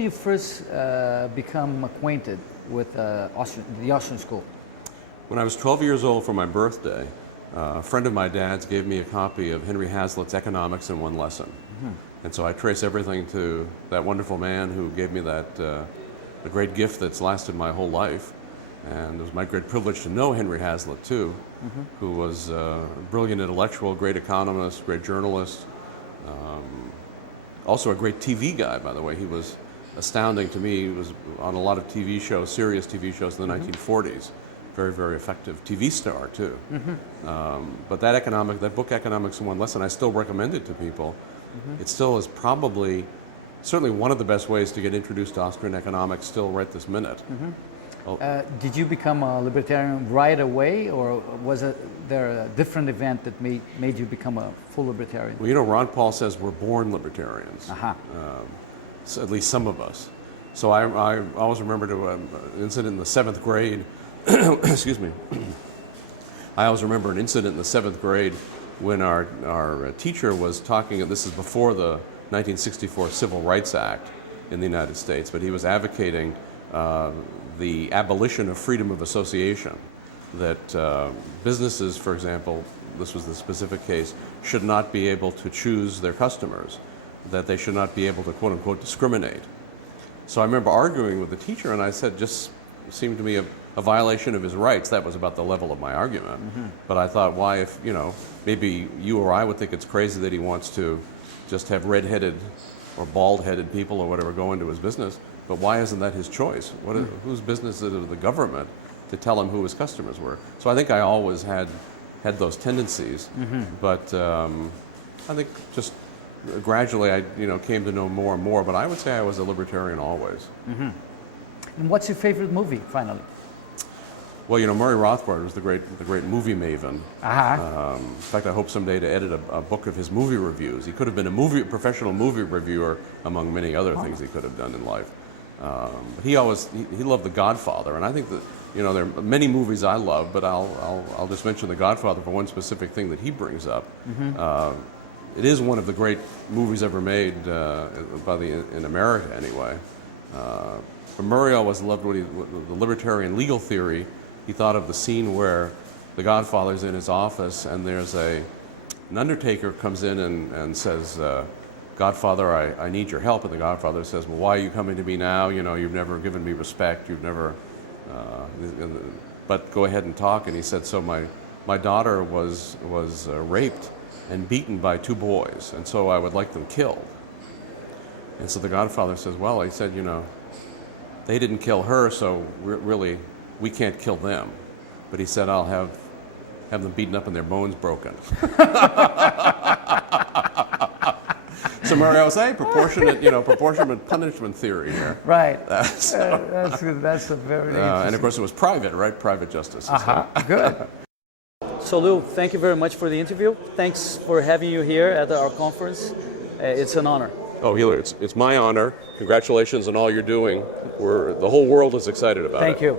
You first become acquainted with the Austrian school? When I was 12 years old for my birthday, a friend of my dad's gave me a copy of Henry Hazlitt's Economics in One Lesson. Mm-hmm. And so I trace everything to that wonderful man who gave me that a great gift that's lasted my whole life. And it was my great privilege to know Henry Hazlitt too, mm-hmm. who was a brilliant intellectual, great economist, great journalist, also a great TV guy, by the way. He was astounding to me. He was on a lot of TV shows, serious TV shows in the mm-hmm. 1940s. Very, very effective TV star too. Mm-hmm. But that book, Economics in One Lesson, I still recommend it to people. Mm-hmm. It still is probably, certainly one of the best ways to get introduced to Austrian economics still right this minute. Mm-hmm. Did you become a libertarian right away, or was there a different event that made you become a full libertarian? Well, you know, Ron Paul says we're born libertarians, uh-huh. So at least some of us. So I always remember an incident in the 7th grade, excuse me, I always remember an incident in the 7th grade when our teacher was talking, and this is before the 1964 Civil Rights Act in the United States, but he was advocating the abolition of freedom of association, that businesses, for example, this was the specific case, should not be able to choose their customers, that they should not be able to quote unquote discriminate. So I remember arguing with the teacher, and I said, just seemed to me a violation of his rights. That was about the level of my argument. Mm-hmm. But I thought, why, if, you know, maybe you or I would think it's crazy that he wants to just have red-headed or bald-headed people or whatever go into his business, but why isn't that his choice? Whose business is it of the government to tell him who his customers were? So I think I always had those tendencies, mm-hmm. but I think just gradually I came to know more and more, but I would say I was a libertarian always. Mm-hmm. And what's your favorite movie, finally? Well, you know, Murray Rothbard was the great movie maven. Uh-huh. In fact, I hope someday to edit a book of his movie reviews. He could have been a professional movie reviewer, among many other things he could have done in life. But he loved The Godfather, and I think that, you know, there are many movies I love, but I'll just mention The Godfather for one specific thing that he brings up. Mm-hmm. It is one of the great movies ever made in America, anyway. But Murray always loved the libertarian legal theory. He thought of the scene where the Godfather's in his office, and there's an undertaker comes in and says, Godfather, I need your help. And the Godfather says, well, why are you coming to me now? You know, you've never given me respect. You've never, but go ahead and talk. And he said, so my daughter was raped and beaten by 2 boys, and so I would like them killed. And so the Godfather says, well, he said, you know, they didn't kill her, so really we can't kill them. But he said, I'll have them beaten up and their bones broken. So Murray was saying proportionate punishment theory here. Right. That's good. That's a very interesting. And of course it was private, right? Private justice. Uh-huh. Good. So Lew, thank you very much for the interview. Thanks for having you here at our conference. It's an honor. Oh, Hiller, it's my honor. Congratulations on all you're doing. The whole world is excited about it. Thank you.